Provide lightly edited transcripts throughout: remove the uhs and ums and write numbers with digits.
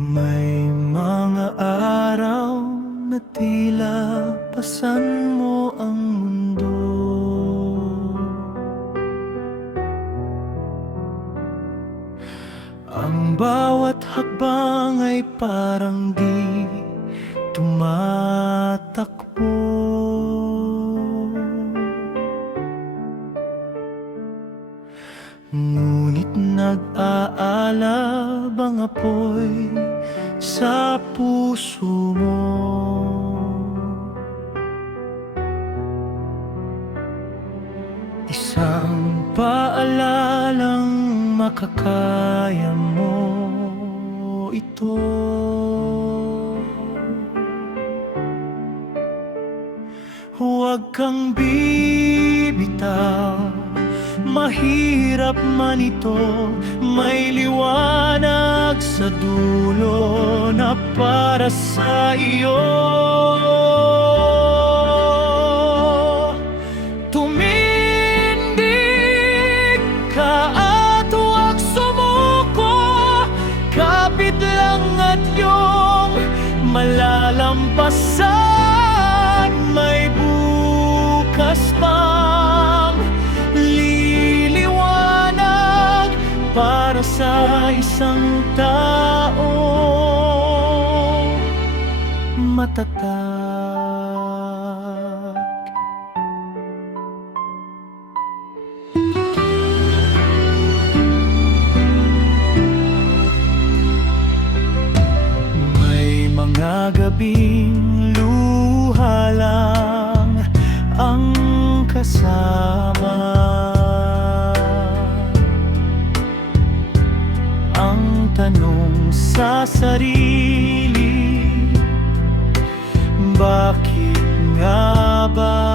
May mga araw na tila pasan mo ang mundo. Ang bawat hakbang ay parang di tumatakbo. Ngunit nag-aalab ang apoy sa puso mo. Isang paalalang makakaya mo ito. Huwag kang bibitaw, mahirap man ito, may liwanag sa dulo na para sa iyo. Tumindig ka at huwag sumuko, kapit lang at iyong malalampasan. May bukas pang liliwanag para sa isang tao matatag. May mga gabing luha lang ang kasama. Ang tanong sa sarili, bakit nga ba?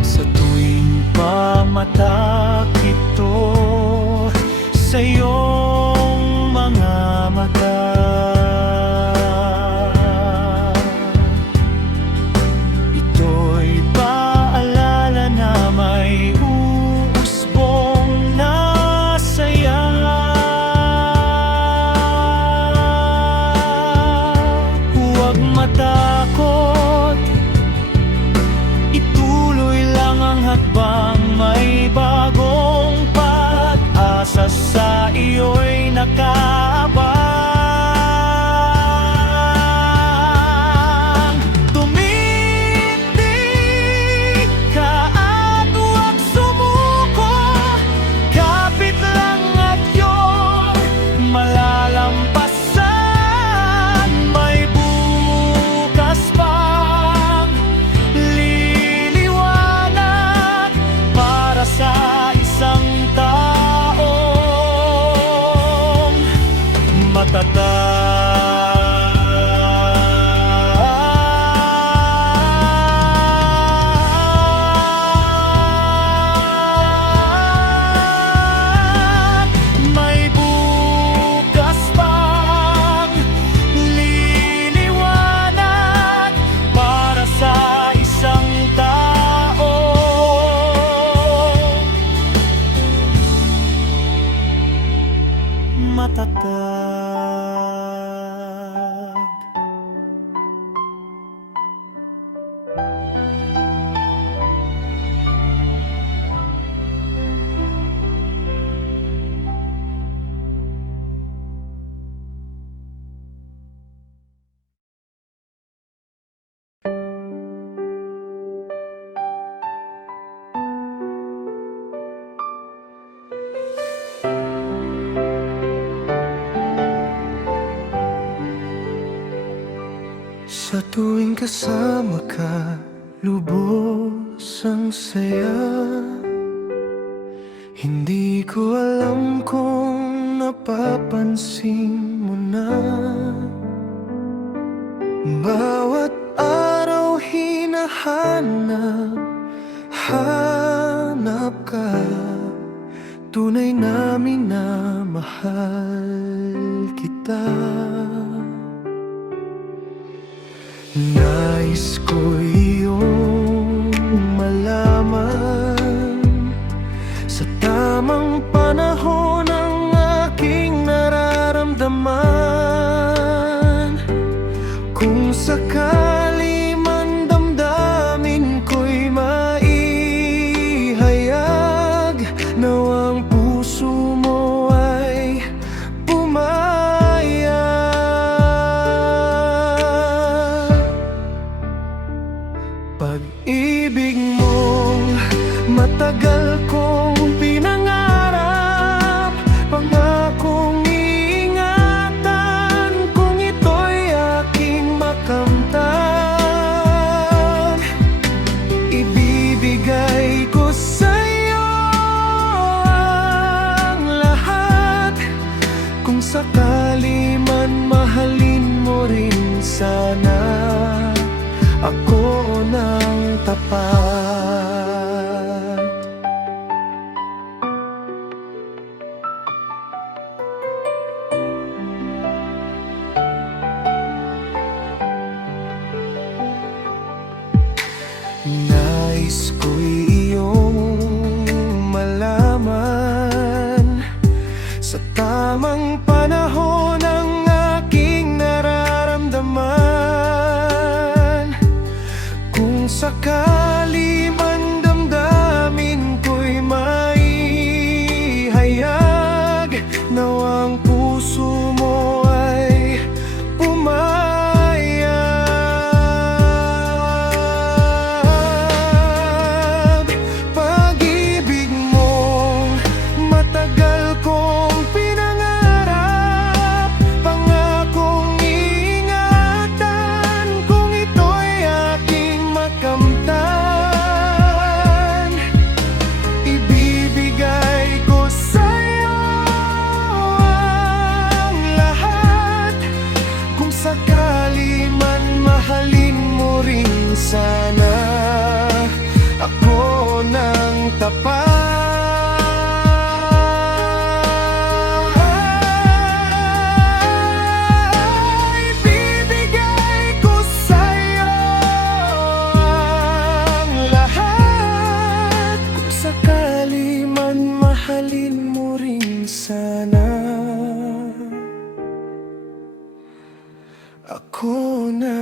Sa tuwing pamatak ito sa iyong mga mata, ito'y paalala na may uusbong na saya. Huwag matakot, ituloy lang ang hakbang, may bagong pag-asa sa iyo'y nakaabang. Tumindig ka at huwag sumuko, kapit lang at iyong malalampasan. May bukas pang liliwanag para sa isang taong matatag. May bukas pang liliwanag para sa isang taong matatag. Sa tuwing kasama ka, lubos ang saya. Hindi ko alam kung napapansin mo na, bawat araw hinahanap, hanap ka. Tunay na minamahal kita. Nais ko iyong malaman, sa tamang panahon ang aking nararamdaman. Kung sakali man damdamin ko'y maihayag, nawang puso mo ay pumaya. Pag-ibig mong matagal kong pinangarap, pangakong iingatan kung ito'y aking makamtan. Ibibigay ko sa'yo ang lahat, kung sakali man mahalin mo rin sana ako ng tapat. Nais ko'y iyong malaman, sa tamang panahon ang aking nararamdaman. Kung sakali man damdamin ko'y maihayag, nawang puso mo ay pumayag. Pag-ibig mong matagal kong pinangarap, pangakong iingatan kung ito'y aking makamtan. Ibibigay ko sa'yo ang lahat, kung sakali man mahalin mo rin sana ako ng tapat. Ibibigay ko sa'yo ang lahat, kung sakali man mahalin mo rin sana ako na